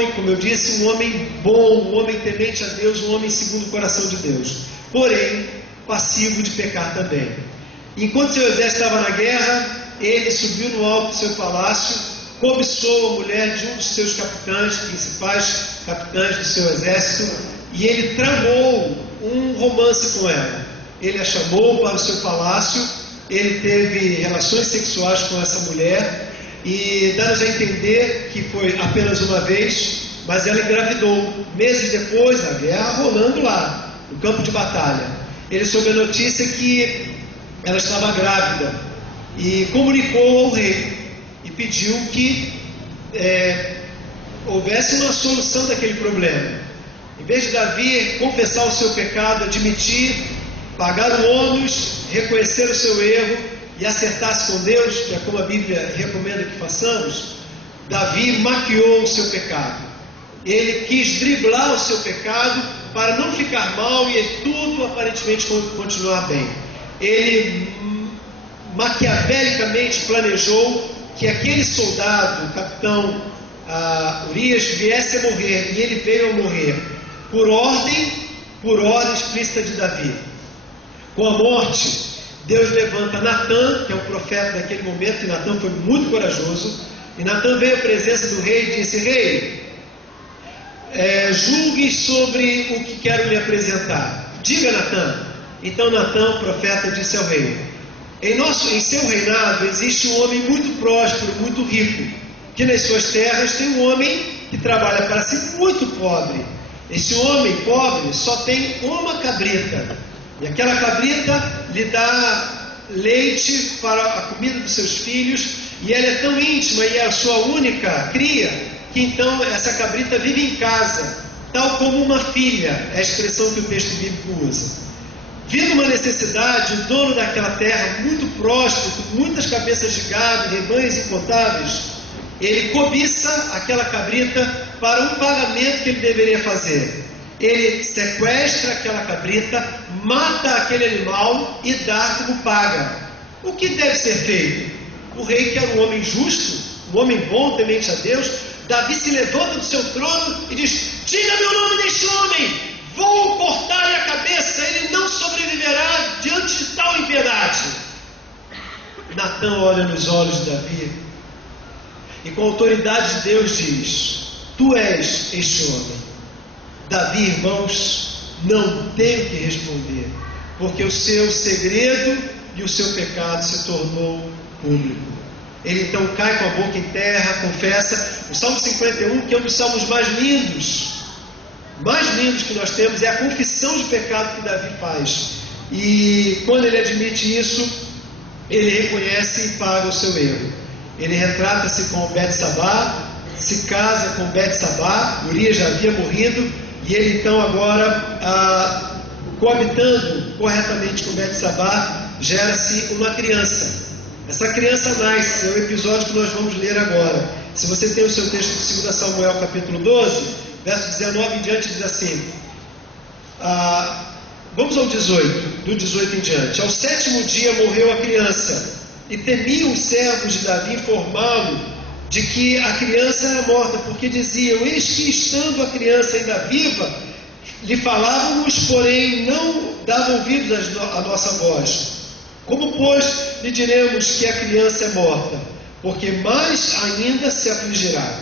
homem, como eu disse, um homem bom, um homem temente a Deus, um homem segundo o coração de Deus, porém passivo de pecar também. Enquanto seu exército estava na guerra, ele subiu no alto do seu palácio, cobiçou a mulher de um dos seus capitães, principais capitães do seu exército, e ele tramou um romance com ela. Ele a chamou para o seu palácio, ele teve relações sexuais com essa mulher, e dá-nos a entender que foi apenas uma vez, mas ela engravidou. Meses depois, a guerra rolando lá, no campo de batalha, ele soube a notícia que ela estava grávida, e comunicou ao rei, e pediu que houvesse uma solução daquele problema. Em vez de Davi confessar o seu pecado, admitir, pagar o ônus, reconhecer o seu erro e acertar-se com Deus, que é como a Bíblia recomenda que façamos, Davi maquiou o seu pecado. Ele quis driblar o seu pecado para não ficar mal e tudo aparentemente continuar bem. Ele maquiavelicamente planejou que aquele soldado, o capitão Urias, viesse a morrer, e ele veio a morrer por ordem explícita de Davi. Com a morte, Deus levanta Natã, que é o profeta daquele momento, e Natã foi muito corajoso, e Natã veio à presença do rei e disse: rei, julgue sobre o que quero lhe apresentar. Diga, Natã. Então Natã, o profeta, disse ao rei: em seu reinado existe um homem muito próspero, muito rico, que nas suas terras tem um homem que trabalha para si muito pobre. Esse homem pobre só tem uma cabrita, e aquela cabrita lhe dá leite para a comida dos seus filhos, e ela é tão íntima e é a sua única cria, que então essa cabrita vive em casa, tal como uma filha, é a expressão que o texto bíblico usa. Vindo uma necessidade, o dono daquela terra, muito próspero, com muitas cabeças de gado, rebanhos incontáveis, ele cobiça aquela cabrita para um pagamento que ele deveria fazer. Ele sequestra aquela cabrita, mata aquele animal e dá como paga. O que deve ser feito? O rei, que era um homem justo, um homem bom, temente a Deus, Davi se levanta do seu trono e diz: diga-me o nome deste homem, vou cortar-lhe a cabeça, ele não sobreviverá diante de tal impiedade. Natã olha nos olhos de Davi e com a autoridade de Deus diz: tu és este homem. Davi, irmãos, não tem o que responder, porque o seu segredo e o seu pecado se tornou público. Ele então cai com a boca em terra, confessa. O Salmo 51, que é um dos salmos mais lindos que nós temos, é a confissão de pecado que Davi faz. E quando ele admite isso, ele reconhece e paga o seu erro. Ele retrata-se com Betsabá, se casa com Betsabá. Urias já havia morrido, e ele então agora, coabitando corretamente com Betsabá, gera-se uma criança. Essa criança nasce, é o episódio que nós vamos ler agora. Se você tem o seu texto de 2 Samuel capítulo 12, verso 19 em diante, diz assim, vamos ao 18, do 18 em diante. Ao 7º dia morreu a criança, e temiam os servos de Davi informá-lo de que a criança era morta, porque diziam: eis que estando a criança ainda viva, lhe falávamos, porém não dava ouvidos à nossa voz. Como, pois, lhe diremos que a criança é morta? Porque mais ainda se afligirá.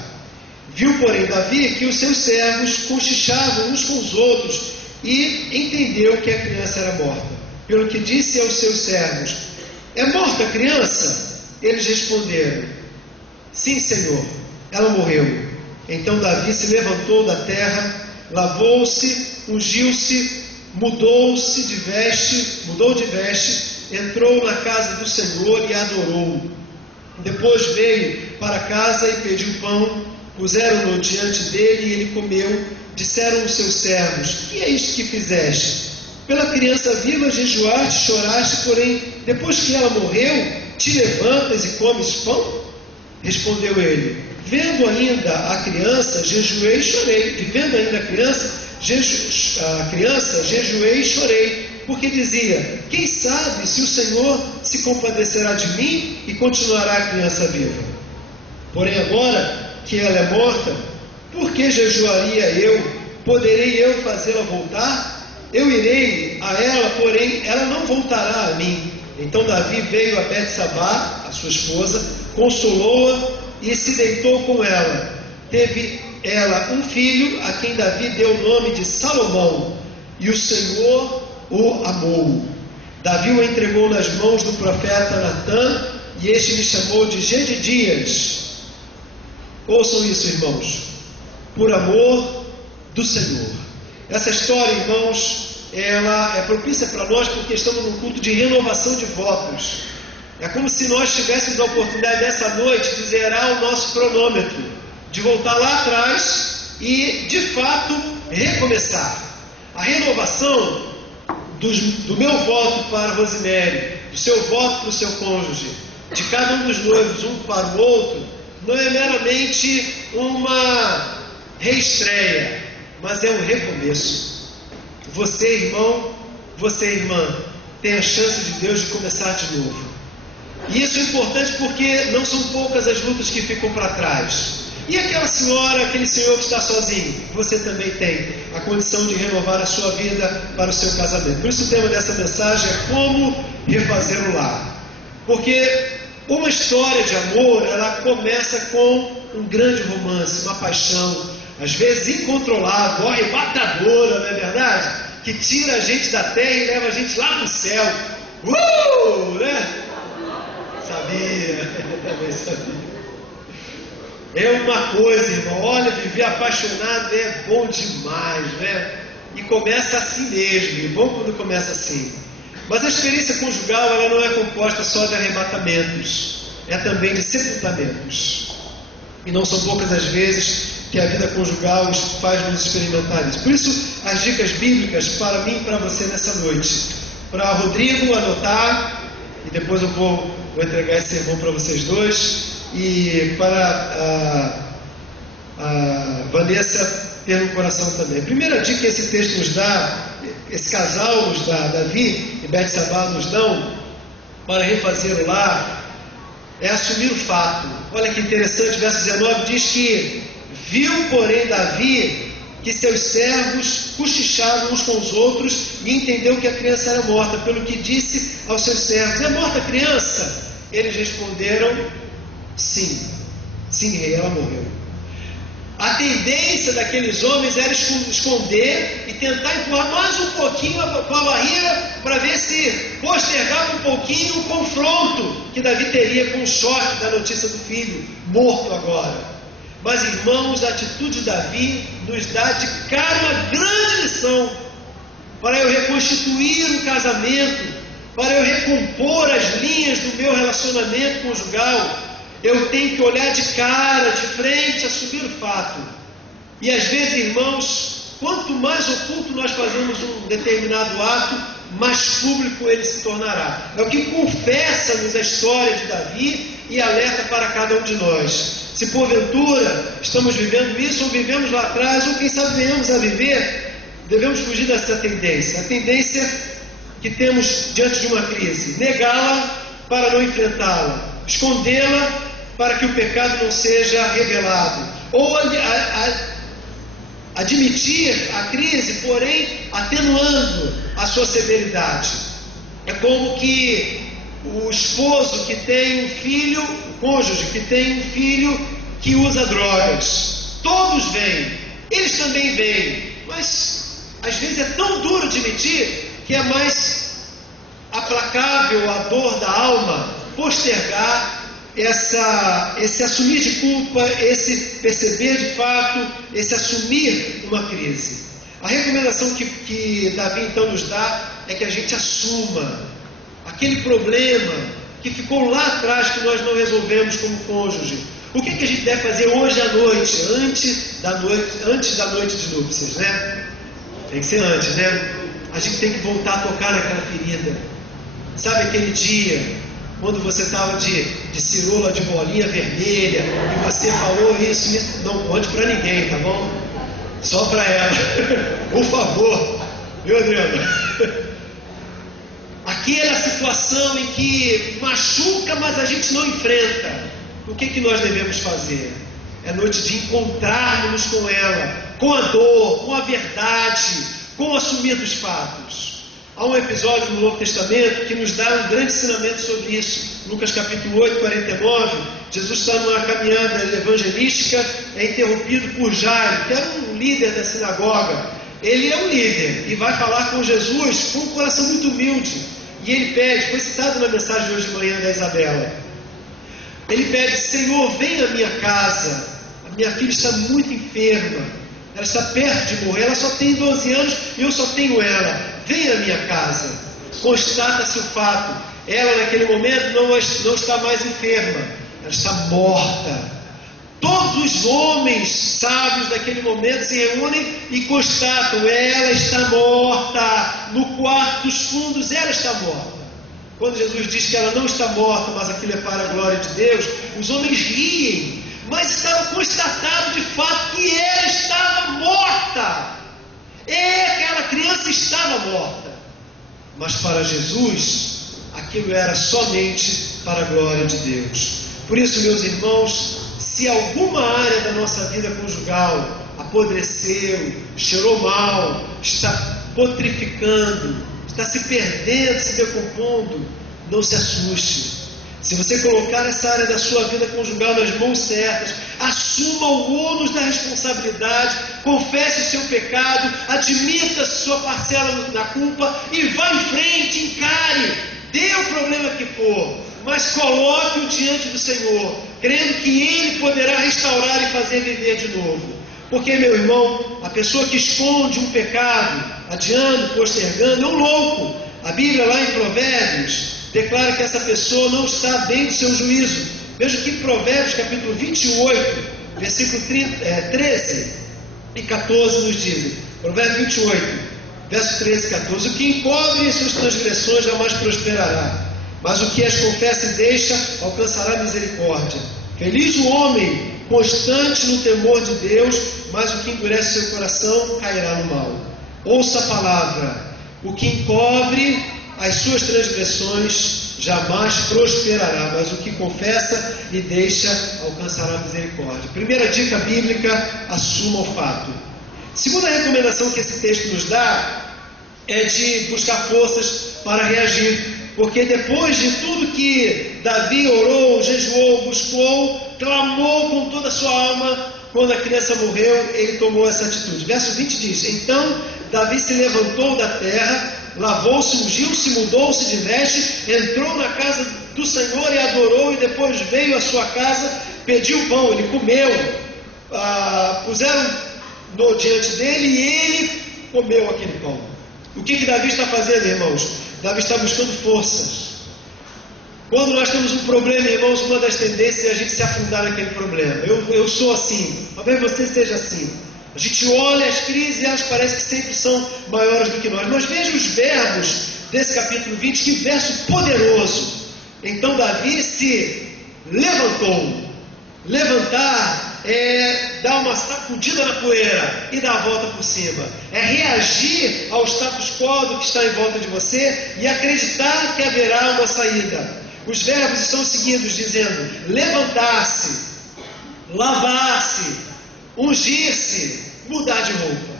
Viu, porém, Davi que os seus servos cochichavam uns com os outros, e entendeu que a criança era morta. Pelo que disse aos seus servos: é morta a criança? Eles responderam: sim, Senhor, ela morreu. Então Davi se levantou da terra, lavou-se, ungiu-se, mudou de veste, entrou na casa do Senhor e adorou. Depois veio para casa e pediu pão, puseram-no diante dele e ele comeu. Disseram os seus servos: que é isto que fizeste? Pela criança viva jejuaste, choraste, porém, depois que ela morreu, te levantas e comes pão? Respondeu ele: vendo ainda a criança, jejuei e chorei. E vendo ainda a criança, jejuei e chorei, porque dizia: quem sabe se o Senhor se compadecerá de mim e continuará a criança viva? Porém agora que ela é morta, Por que jejuaria eu? Poderei eu fazê-la voltar? Eu irei a ela, porém ela não voltará a mim. Então Davi veio a Betsabá, a sua esposa, consolou-a e se deitou com ela. Teve ela um filho, a quem Davi deu o nome de Salomão, e o Senhor o amou. Davi o entregou nas mãos do profeta Natã, e este lhe chamou de Gedidias. Ouçam isso, irmãos, por amor do Senhor. Essa história, irmãos, ela é propícia para nós porque estamos num culto de renovação de votos. É como se nós tivéssemos a oportunidade nessa noite de zerar o nosso cronômetro, de voltar lá atrás e, de fato, recomeçar. A renovação do meu voto para Rosemary, do seu voto para o seu cônjuge, de cada um dos noivos, um para o outro, não é meramente uma reestreia, mas é um recomeço. Você, irmão, você, irmã, tem a chance de Deus de começar de novo. E isso é importante porque não são poucas as lutas que ficam para trás. E aquela senhora, aquele senhor que está sozinho, você também tem a condição de renovar a sua vida para o seu casamento. Por isso o tema dessa mensagem é como refazer o lar. Porque uma história de amor, ela começa com um grande romance, uma paixão, às vezes incontrolável, arrebatadora, não é verdade? Que tira a gente da terra e leva a gente lá para o céu. Né? Sabia, também sabia. É uma coisa, irmão, olha, viver apaixonado é bom demais, né? E começa assim mesmo, é bom quando começa assim. Mas a experiência conjugal, ela não é composta só de arrebatamentos, é também de sepultamentos. E não são poucas as vezes que a vida conjugal faz-nos experimentar isso. Por isso, as dicas bíblicas para mim e para você nessa noite. Para Rodrigo anotar, e depois eu vou entregar esse sermão para vocês dois. E para a Vanessa ter no coração também. A primeira dica que esse texto nos dá, esse casal nos dá, Davi e Betsabá nos dão, para refazer o lar, é assumir o fato. Olha que interessante, verso 19 diz que viu, porém, Davi que seus servos cochichavam uns com os outros e entendeu que a criança era morta, pelo que disse aos seus servos: é morta a criança? Eles responderam: sim, rei, ela morreu. A tendência daqueles homens era esconder e tentar empurrar mais um pouquinho com a barriga para ver se postergava um pouquinho o confronto que Davi teria com o choque da notícia do filho morto agora. Mas, irmãos, a atitude de Davi nos dá de cara uma grande lição para eu reconstituir o casamento, para eu recompor as linhas do meu relacionamento conjugal. Eu tenho que olhar de cara, de frente, assumir o fato. E às vezes, irmãos, quanto mais oculto nós fazemos um determinado ato, mais público ele se tornará. É o que confessa-nos a história de Davi e alerta para cada um de nós. Se porventura estamos vivendo isso, ou vivemos lá atrás, ou quem sabe venhamos a viver, devemos fugir dessa tendência. A tendência que temos diante de uma crise: negá-la para não enfrentá-la, escondê-la para que o pecado não seja revelado, ou admitir a crise, porém atenuando a sua severidade. É como que o esposo que tem um filho, o cônjuge que tem um filho que usa drogas. Todos veem, eles também veem, mas às vezes é tão duro admitir que é mais aplacável a dor da alma postergar esse assumir de culpa, esse perceber de fato, esse assumir uma crise. A recomendação que Davi então nos dá é que a gente assuma aquele problema que ficou lá atrás, que nós não resolvemos como cônjuge. O que a gente deve fazer hoje à noite, antes da noite de núpcias, né? Tem que ser antes, né? A gente tem que voltar a tocar naquela ferida. Sabe aquele dia quando você estava de cirola, de bolinha vermelha, e você falou isso, não conte para ninguém, tá bom? Só para ela, por favor, viu, Adriana? Aquela situação em que machuca, mas a gente não enfrenta. O que nós devemos fazer? é noite de encontrarmos com ela, com a dor, com a verdade, com o assumir dos fatos. Há um episódio no Novo Testamento que nos dá um grande ensinamento sobre isso. Lucas capítulo 8, 49, Jesus está numa caminhada evangelística, é interrompido por Jairo, que era um líder da sinagoga. Ele é um líder e vai falar com Jesus com um coração muito humilde. E ele pede, foi citado na mensagem de hoje de manhã da Isabela, ele pede: Senhor, vem à minha casa, a minha filha está muito enferma, ela está perto de morrer, ela só tem 12 anos e eu só tenho ela, vem à minha casa. Constata-se o fato, ela naquele momento não está mais enferma, ela está morta. Todos os homens sábios daquele momento se reúnem e constatam: ela está morta, no quarto dos fundos ela está morta. Quando Jesus diz que ela não está morta, mas aquilo é para a glória de Deus, os homens riem, mas estava constatado de fato que ela estava morta. Aquela criança estava morta. Mas para Jesus, aquilo era somente para a glória de Deus. Por isso, meus irmãos, se alguma área da nossa vida conjugal apodreceu, cheirou mal, está putrificando, está se perdendo, se decompondo, não se assuste. Se você colocar essa área da sua vida conjugal nas mãos certas, assuma o ônus da responsabilidade, confesse o seu pecado, admita sua parcela na culpa e vá em frente, encare, dê o problema que for, mas coloque-o diante do Senhor, crendo que Ele poderá restaurar e fazer viver de novo. Porque, meu irmão, a pessoa que esconde um pecado, adiando, postergando, é um louco. A Bíblia lá em Provérbios declara que essa pessoa não está bem do seu juízo. Veja que em Provérbios capítulo 28, versículo 13 e 14 nos diz. Provérbios 28, verso 13 e 14: o que encobre em suas transgressões jamais prosperará, mas o que as confessa e deixa alcançará misericórdia. Feliz o homem constante no temor de Deus, mas o que endurece seu coração cairá no mal. Ouça a palavra: o que encobre as suas transgressões jamais prosperará, mas o que confessa e deixa alcançará misericórdia. Primeira dica bíblica: assuma o fato. Segunda recomendação que esse texto nos dá é de buscar forças para reagir. Porque depois de tudo que Davi orou, jejuou, buscou, clamou com toda a sua alma, quando a criança morreu, ele tomou essa atitude. Verso 20 diz: então Davi se levantou da terra, lavou-se, ungiu-se, mudou-se de veste, entrou na casa do Senhor e adorou, e depois veio à sua casa, pediu pão, ele comeu, puseram diante dele e ele comeu aquele pão. O que Davi está fazendo, irmãos? Davi está buscando forças. Quando nós temos um problema, irmãos, uma das tendências é a gente se afundar naquele problema. Eu sou assim, talvez você seja assim. A gente olha as crises e elas parecem que sempre são maiores do que nós. Mas veja os verbos desse capítulo 20, que verso poderoso. Então Davi se levantou. Levantar é dar uma sacudida na poeira e dar a volta por cima. É reagir ao status quo do que está em volta de você e acreditar que haverá uma saída. Os verbos estão seguidos, dizendo: levantar-se, lavar-se, ungir-se, mudar de roupa.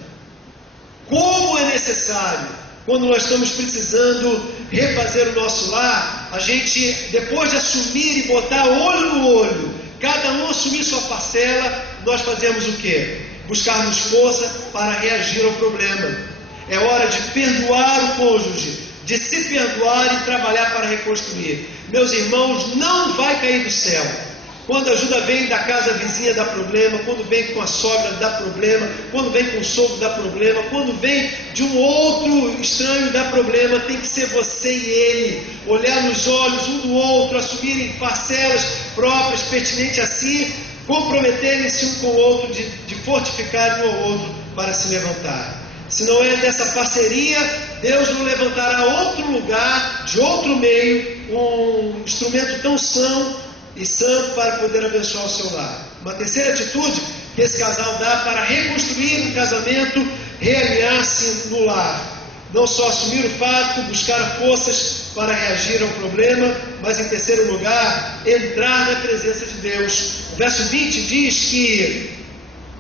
Como é necessário, quando nós estamos precisando refazer o nosso lar, a gente, depois de assumir e botar olho no olho, cada um assumir sua parcela, nós fazemos o quê? Buscarmos força para reagir ao problema. É hora de perdoar o cônjuge, de se perdoar e trabalhar para reconstruir. Meus irmãos, não vai cair do céu. Quando a ajuda vem da casa vizinha dá problema, quando vem com a sogra dá problema, quando vem com o sogro dá problema, quando vem de um outro estranho dá problema. Tem que ser você e ele, olhar nos olhos um do outro, assumirem parcelas próprias pertinentes a si, comprometerem-se um com o outro de fortificar um ao outro para se levantar. Se não é dessa parceria, Deus não levantará outro lugar, de outro meio, um instrumento tão são e santo para poder abençoar o seu lar. Uma terceira atitude que esse casal dá para reconstruir um casamento, realinhar-se no lar. Não só assumir o fato, buscar forças para reagir ao problema, mas em terceiro lugar, entrar na presença de Deus. O verso 20 diz que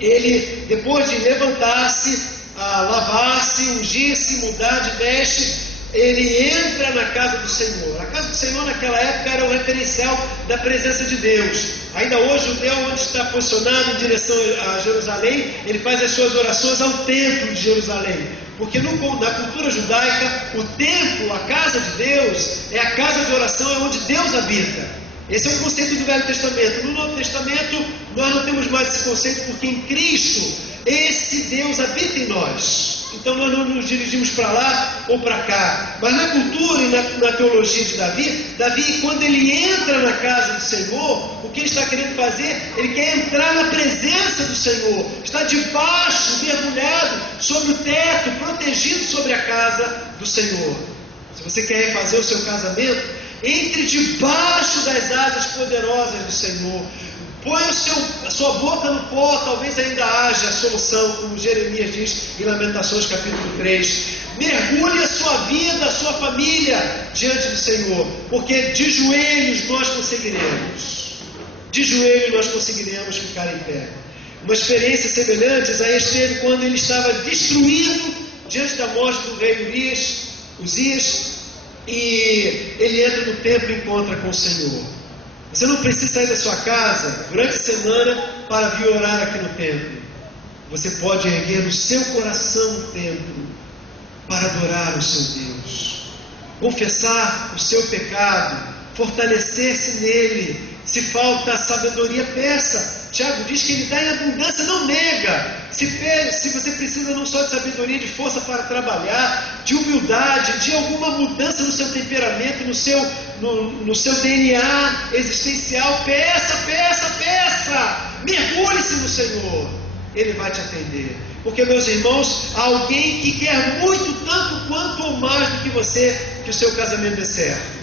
ele, depois de levantar-se, lavar-se, ungir-se, mudar de veste, ele entra na casa do Senhor. A casa do Senhor naquela época era o referencial da presença de Deus. Ainda hoje o judeu, onde está posicionado em direção a Jerusalém, ele faz as suas orações ao templo de Jerusalém. Porque na cultura judaica, o templo, a casa de Deus, é a casa de oração, é onde Deus habita. Esse é o conceito do Velho Testamento. No Novo Testamento, nós não temos mais esse conceito, porque em Cristo, esse Deus habita em nós. Então nós não nos dirigimos para lá ou para cá. Mas na cultura e na teologia de Davi, quando ele entra na casa do Senhor, o que ele está querendo fazer? Ele quer entrar na presença do Senhor. Está debaixo, mergulhado, sobre o teto, protegido sobre a casa do Senhor. Se você quer refazer o seu casamento, entre debaixo das asas poderosas do Senhor. Põe a sua boca no pó, talvez ainda haja solução, como Jeremias diz em Lamentações capítulo 3. Mergulhe a sua vida, a sua família diante do Senhor, porque de joelhos nós conseguiremos. De joelhos nós conseguiremos ficar em pé. Uma experiência semelhante Isaías teve quando ele estava destruído diante da morte do rei Uzias, e ele entra no templo e encontra com o Senhor. Você não precisa sair da sua casa durante a semana para vir orar aqui no templo. Você pode erguer no seu coração o templo para adorar o seu Deus, confessar o seu pecado, fortalecer-se nele. Se falta sabedoria, peça. Tiago diz que ele dá em abundância, não nega. Se você precisa não só de sabedoria, de força para trabalhar, de humildade, de alguma mudança no seu temperamento, no seu DNA existencial, peça. Mergulhe-se no Senhor. Ele vai te atender. Porque, meus irmãos, há alguém que quer muito, tanto quanto ou mais do que você, que o seu casamento dê certo.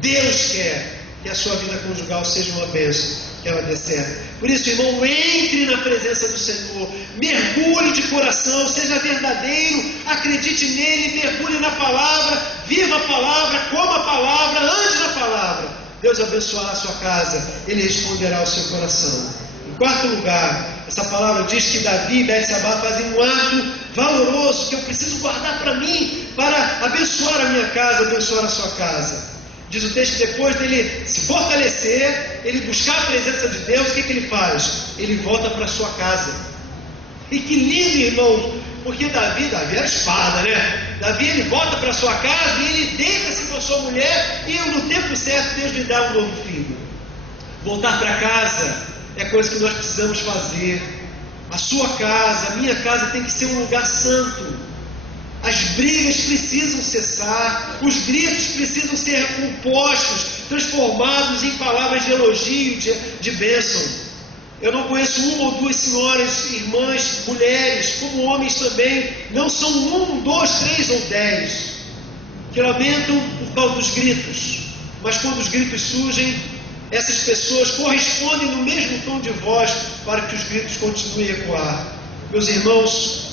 Deus quer que a sua vida conjugal seja uma bênção, que ela dê certo. Por isso, irmão, entre na presença do Senhor, mergulhe de coração, seja verdadeiro, acredite nele, mergulhe na palavra, viva a palavra, coma a palavra, ande na palavra. Deus abençoará a sua casa, Ele responderá ao seu coração. Em quarto lugar, essa palavra diz que Davi e Betsabá fazem um ato valoroso, que eu preciso guardar para mim, para abençoar a minha casa, abençoar a sua casa. Diz o texto que depois dele se fortalecer, ele buscar a presença de Deus, o que ele faz? Ele volta para a sua casa. E que lindo, irmãos, porque Davi era espada, né? Davi, ele volta para a sua casa e ele deita-se com a sua mulher e no tempo certo Deus lhe dá um novo filho. Voltar para casa é coisa que nós precisamos fazer. A sua casa, a minha casa tem que ser um lugar santo. As brigas precisam cessar, os gritos precisam ser compostos, transformados em palavras de elogio, de bênção. Eu não conheço uma ou duas senhoras, irmãs, mulheres, como homens também, não são 1, 2, 3 ou 10, que lamentam por causa dos gritos, mas quando os gritos surgem, essas pessoas correspondem no mesmo tom de voz para que os gritos continuem a ecoar. Meus irmãos,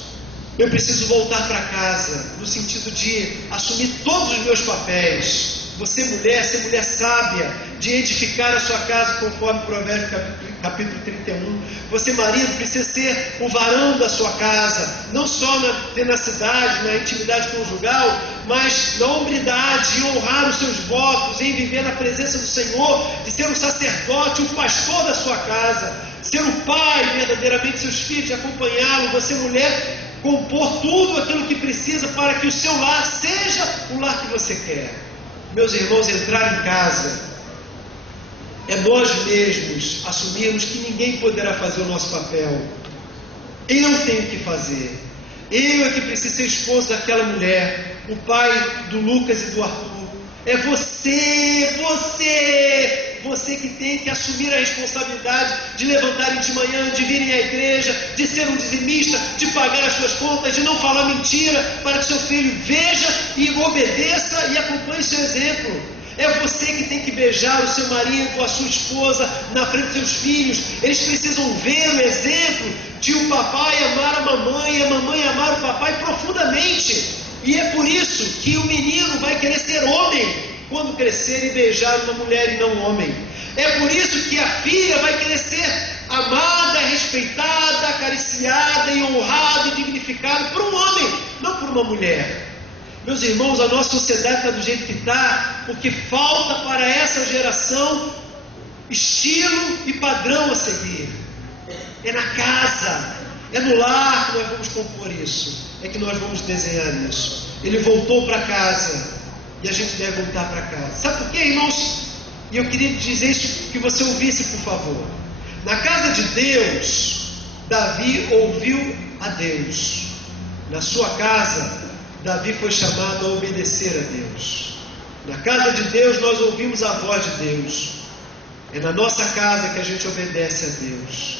eu preciso voltar para casa, no sentido de assumir todos os meus papéis. Você mulher, ser mulher sábia, de edificar a sua casa conforme Provérbios capítulo 31. Você marido precisa ser o varão da sua casa, não só na tenacidade, na intimidade conjugal, mas na hombridade, em honrar os seus votos, em viver na presença do Senhor, de ser um sacerdote, um pastor da sua casa, ser o pai verdadeiramente de seus filhos, de acompanhá-lo. Você mulher, compor tudo aquilo que precisa para que o seu lar seja o lar que você quer. Meus irmãos, entrar em casa é nós mesmos assumirmos que ninguém poderá fazer o nosso papel. Eu tenho que fazer. Eu é que preciso ser esposo daquela mulher, o pai do Lucas e do Arthur. É você que tem que assumir a responsabilidade de levantarem de manhã, de virem à igreja, de ser um dizimista, de pagar as suas contas, de não falar mentira, para que seu filho veja e obedeça e acompanhe seu exemplo. É você que tem que beijar o seu marido, a sua esposa, na frente dos seus filhos. Eles precisam ver o exemplo de um papai amar a mamãe e a mamãe amar o papai profundamente. E é por isso que o menino vai querer ser homem quando crescerem, beijar uma mulher e não um homem. É por isso que a filha vai querer ser amada, respeitada, acariciada e honrada e dignificada por um homem, não por uma mulher. Meus irmãos, a nossa sociedade está do jeito que está, porque falta para essa geração estilo e padrão a seguir. É na casa, é no lar que nós vamos compor isso, é que nós vamos desenhar isso. Ele voltou para casa e a gente deve voltar para casa. Sabe por quê, irmãos? E eu queria dizer isso, que você ouvisse, por favor. Na casa de Deus, Davi ouviu a Deus. Na sua casa, Davi foi chamado a obedecer a Deus. Na casa de Deus, nós ouvimos a voz de Deus. É na nossa casa que a gente obedece a Deus,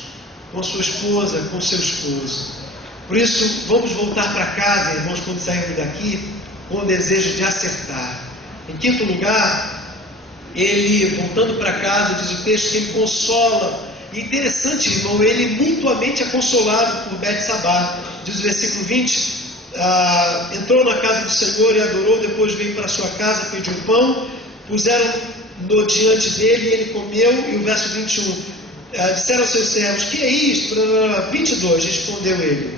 com sua esposa, com seu esposo. Por isso, vamos voltar para casa, irmãos, quando sairmos daqui, com o desejo de acertar. Em quinto lugar, ele, voltando para casa, diz o texto que ele consola. E interessante, irmão, ele mutuamente é consolado por Betsabá. Diz o versículo 20, entrou na casa do Senhor e adorou, depois veio para sua casa, pediu pão, puseram-no diante dele e ele comeu. E o verso 21, disseram aos seus servos: que é isto? 22, respondeu ele: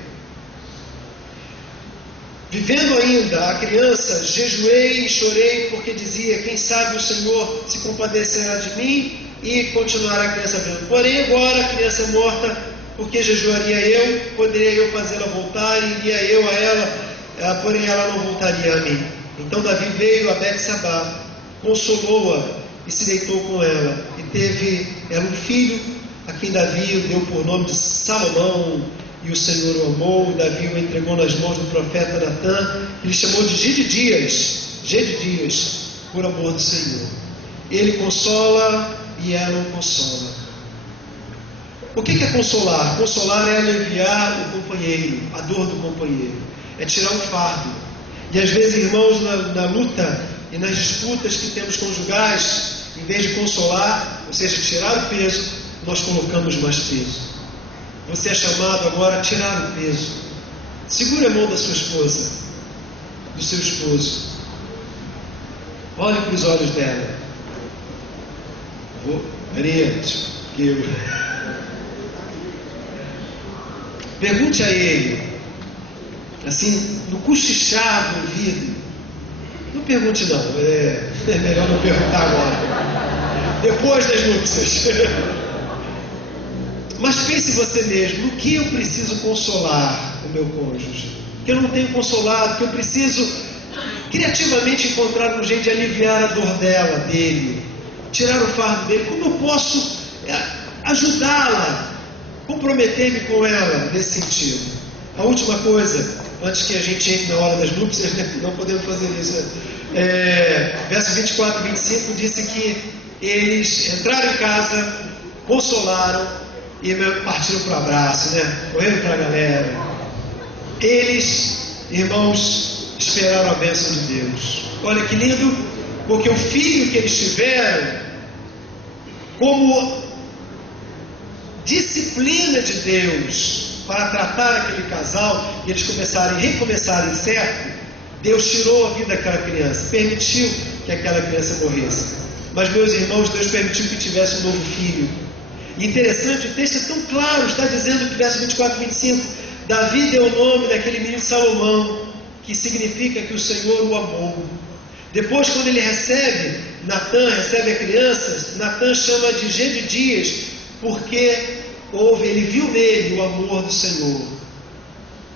vivendo ainda a criança, jejuei e chorei, porque dizia: quem sabe o Senhor se compadecerá de mim e continuará a criança vivendo. Porém agora a criança é morta, porque jejuaria eu, poderia eu fazê-la voltar, e iria eu a ela, porém ela não voltaria a mim. Então Davi veio a Betsabá, consolou-a e se deitou com ela, e teve ela um filho, a quem Davi o deu por nome de Salomão. E o Senhor o amou, e Davi o entregou nas mãos do profeta Natã, que lhe chamou de Gedidias, por amor do Senhor. Ele consola e ela o consola. O que é consolar? Consolar é aliviar o companheiro, a dor do companheiro, é tirar um fardo. E às vezes, irmãos, na luta e nas disputas que temos conjugais, em vez de consolar, ou seja, tirar o peso, nós colocamos mais peso. Você é chamado agora a tirar o peso. Segure a mão da sua esposa, do seu esposo. Olhe para os olhos dela. Maria, pergunte a ele, assim, no cochichar do ouvido. Não pergunte não, é melhor não perguntar agora. Depois das núpcias. Mas pense você mesmo: no que eu preciso consolar o meu cônjuge? Que eu não tenho consolado, que eu preciso criativamente encontrar um jeito de aliviar a dor dela, dele, tirar o fardo dele. Como eu posso ajudá-la, comprometer-me com ela nesse sentido? A última coisa, antes que a gente entre na hora das núpcias, né? Não podemos fazer isso. Verso 24 e 25 disse que eles entraram em casa, consolaram e partiram para o abraço, né? Correram para a galera. Eles, irmãos, esperaram a bênção de Deus. Olha que lindo, porque o filho que eles tiveram, como disciplina de Deus para tratar aquele casal, e eles recomeçarem certo, Deus tirou a vida daquela criança, permitiu que aquela criança morresse. Mas, meus irmãos, Deus permitiu que tivesse um novo filho. E interessante, o texto é tão claro, está dizendo que verso 24 e 25, Davi deu o nome daquele menino Salomão, que significa que o Senhor o amou. Depois, quando ele recebe a criança, Natã chama de Gedidias, porque ele viu nele o amor do Senhor.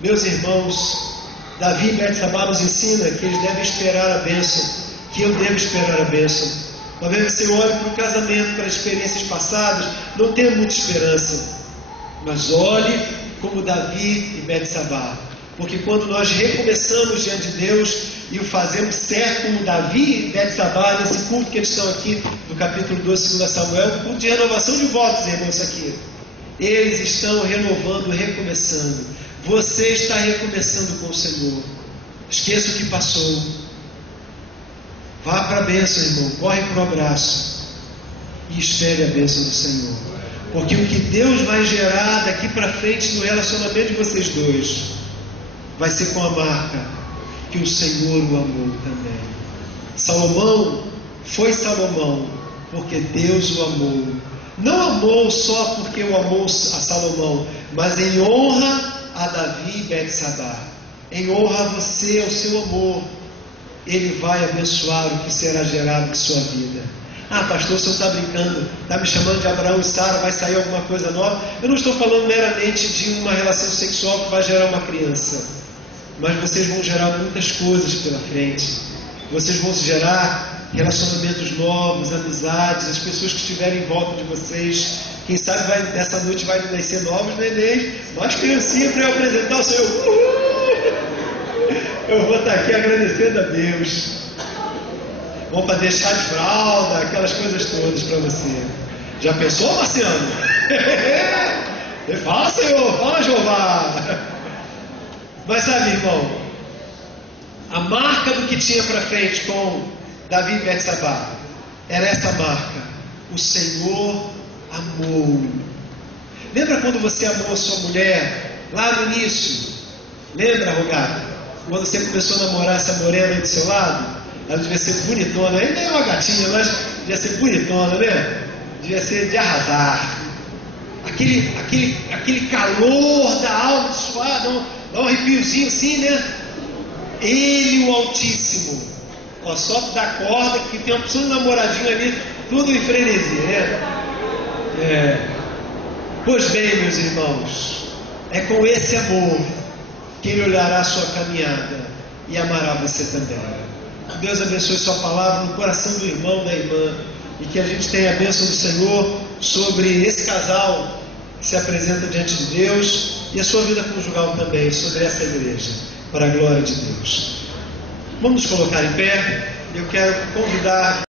Meus irmãos, Davi e Betsabá nos ensina que eles devem esperar a bênção, que eu devo esperar a bênção. Talvez você olhe para o casamento, para as experiências passadas, não tenha muita esperança, mas olhe como Davi e Betsabá, porque quando nós recomeçamos diante de Deus e o fazemos certo, como Davi e Betsabá, nesse culto que eles estão aqui, no capítulo 12, 2 Samuel, culto de renovação de votos, irmãos, aqui, eles estão renovando, recomeçando. Você está recomeçando com o Senhor. Esqueça o que passou. Vá para a bênção, irmão. Corre para o abraço e espere a bênção do Senhor. Porque o que Deus vai gerar daqui para frente no relacionamento de vocês dois vai ser com a marca que o Senhor o amou também. Salomão foi Salomão, porque Deus o amou. Não amou só porque o amou a Salomão, mas em honra a Davi e Betsabá. Em honra a você, ao seu amor, Ele vai abençoar o que será gerado em sua vida. Ah, pastor, o senhor está brincando, está me chamando de Abraão e Sara, vai sair alguma coisa nova. Eu não estou falando meramente de uma relação sexual que vai gerar uma criança, mas vocês vão gerar muitas coisas pela frente. Vocês vão gerar relacionamentos novos, amizades, as pessoas que estiverem em volta de vocês. Quem sabe nessa noite vai nascer novos nenéns, mais criancinha para eu apresentar o Senhor. Eu vou estar aqui agradecendo a Deus. Vamos fazer chá de fralda, aquelas coisas todas para você. Já pensou, Marciano? Fala, Senhor, fala, Jeová. Mas sabe, irmão, a marca do que tinha para frente com Davi e Betsabá era essa marca: o Senhor amou. Lembra quando você amou a sua mulher lá no início? Lembra, Rogato? Quando você começou a namorar essa morena aí do seu lado? Ela devia ser bonitona, ainda é uma gatinha, mas devia ser bonitona, né? Devia ser de arrasar. Aquele calor da alma, suar, dá um arrepiozinho assim, né? Ele, o Altíssimo, ó, só da corda, que tem uma opção de namoradinho ali, tudo em frenesia, né? Pois bem, meus irmãos, é com esse amor que Ele olhará a sua caminhada e amará você também. Deus abençoe sua palavra no coração do irmão, da irmã, e que a gente tenha a bênção do Senhor sobre esse casal que se apresenta diante de Deus e a sua vida conjugal também, sobre essa igreja, para a glória de Deus. Vamos nos colocar em pé. Eu quero convidar